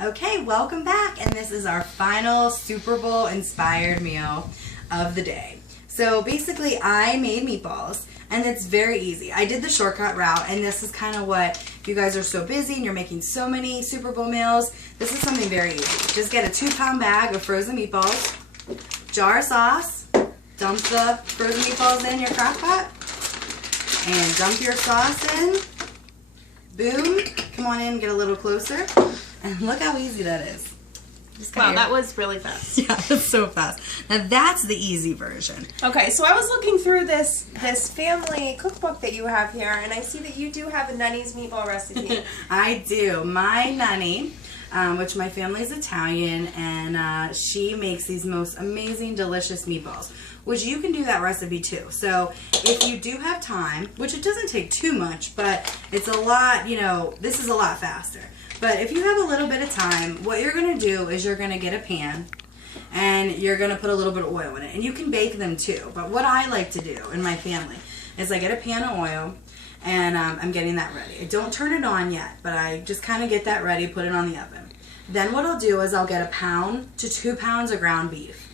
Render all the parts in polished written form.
Okay, welcome back, and this is our final Super Bowl inspired meal of the day. So basically I made meatballs, and it's very easy. I did the shortcut route, and this is kind of what, if you guys are so busy and you're making so many Super Bowl meals, this is something very easy. Just get a 2-pound bag of frozen meatballs, jar of sauce, dump the frozen meatballs in your crock pot, and dump your sauce in. Boom. Come on in, get a little closer. And look how easy that is. Wow, that was really fast. Yeah, it's so fast. Now that's the easy version. Okay, so I was looking through this family cookbook that you have here, and I see that you do have a Nunny's meatball recipe. I do. My Nunny, which my family's Italian, and she makes these most amazing, delicious meatballs, which you can do that recipe too. So if you do have time, which it doesn't take too much, but it's a lot, this is a lot faster. But if you have a little bit of time, what you're going to do is you're going to get a pan and you're going to put a little bit of oil in it. And you can bake them too. But what I like to do in my family is I get a pan of oil and I'm getting that ready. I don't turn it on yet, but I just kind of get that ready, put it on the oven. Then what I'll do is I'll get 1 pound to 2 pounds of ground beef.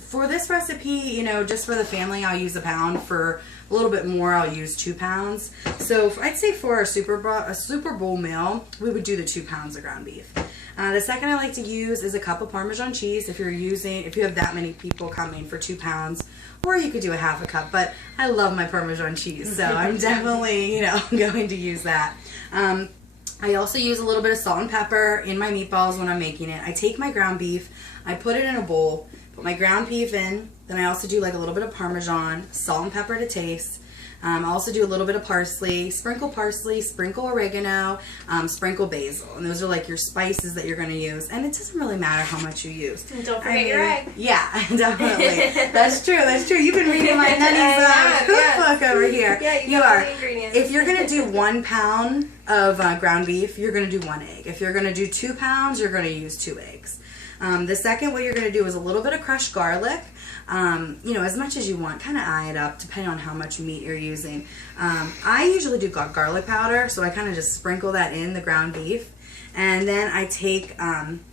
For this recipe, just for the family, I'll use 1 pound. For a little bit more, I'll use 2 pounds. So I'd say for a Super Bowl meal, we would do the 2 pounds of ground beef. The second I like to use is a cup of Parmesan cheese if you have that many people coming for 2 pounds, or you could do a half a cup, but I love my Parmesan cheese, so I'm definitely, going to use that. I also use a little bit of salt and pepper in my meatballs when I'm making it. I take my ground beef, I put it in a bowl, put my ground beef in, then I also do like a little bit of Parmesan, salt and pepper to taste. I also do a little bit of parsley, sprinkle oregano, sprinkle basil. And those are like your spices that you're going to use. And it doesn't really matter how much you use. And don't forget your egg. Yeah, definitely. That's true. You've been reading my Nunny's cookbook over here. Yeah, you got all the ingredients. If you're going to do 1 pound of ground beef, you're going to do 1 egg. If you're going to do 2 pounds, you're going to use 2 eggs. The second, what you're going to do is a little bit of crushed garlic. As much as you want, kind of eye it up depending on how much meat you're using. I usually do garlic powder, so I kind of just sprinkle that in the ground beef. And then I take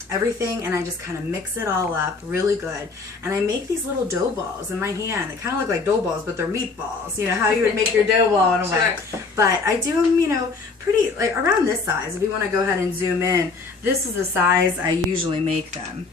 everything and I just kind of mix it all up really good. And I make these little dough balls in my hand. They kind of look like dough balls, but they're meatballs. You know how you would make your dough ball in a way. Sure. But I do them, pretty, like around this size. If you want to go ahead and zoom in, this is the size I usually make them.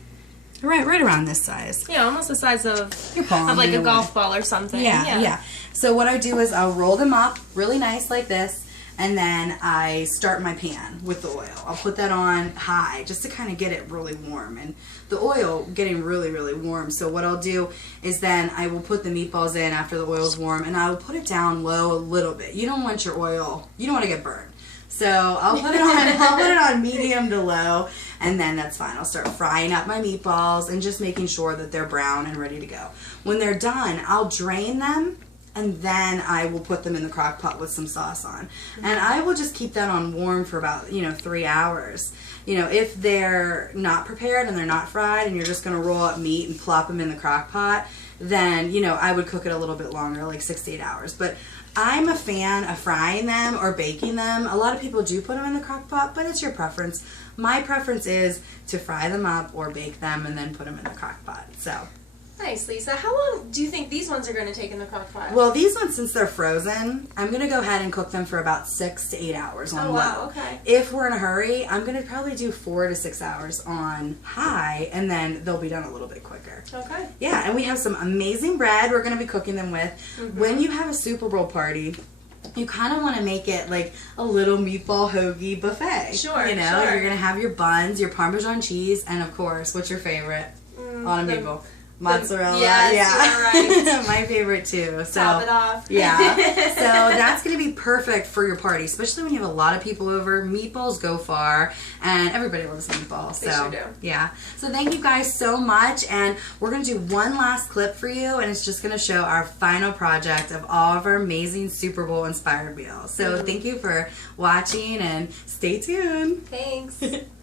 Right around this size. Yeah, almost the size of your palm, like a golf ball or something. Yeah. So what I do is I'll roll them up really nice like this, and then I start my pan with the oil. I'll put that on high just to kind of get it really warm, and the oil getting really, really warm. So what I'll do is then I will put the meatballs in after the oil's warm, and I will put it down low a little bit. You don't want your oil, you don't want to get burned. So I'll put it on medium to low, and then that's fine. I'll start frying up my meatballs and just making sure that they're brown and ready to go. When they're done, I'll drain them, and then I will put them in the crock pot with some sauce on. And I will just keep that on warm for about, 3 hours. If they're not prepared and they're not fried and you're just going to roll up meat and plop them in the crock pot, then, I would cook it a little bit longer, like 6 to 8 hours. But I'm a fan of frying them or baking them. A lot of people do put them in the crock pot, but it's your preference. My preference is to fry them up or bake them and then put them in the crock pot. So. Nice, Lisa. How long do you think these ones are going to take in the crock pot? Well, these ones, since they're frozen, I'm going to go ahead and cook them for about 6 to 8 hours on low. Wow, okay. If we're in a hurry, I'm going to probably do 4 to 6 hours on high, and then they'll be done a little bit quicker. Okay. Yeah, and we have some amazing bread we're going to be cooking them with. When you have a Super Bowl party, you kind of want to make it like a little meatball hoagie buffet. Sure, You're going to have your buns, your Parmesan cheese, and of course, what's your favorite on a meatball? Mozzarella. Yes, you're right. My favorite too. So top it off. Yeah. So that's going to be perfect for your party, especially when you have a lot of people over. Meatballs go far, and everybody loves meatballs. So they sure do. Yeah. So thank you guys so much, and we're going to do one last clip for you, and it's just going to show our final project of all of our amazing Super Bowl inspired meals. So thank you for watching, and stay tuned. Thanks.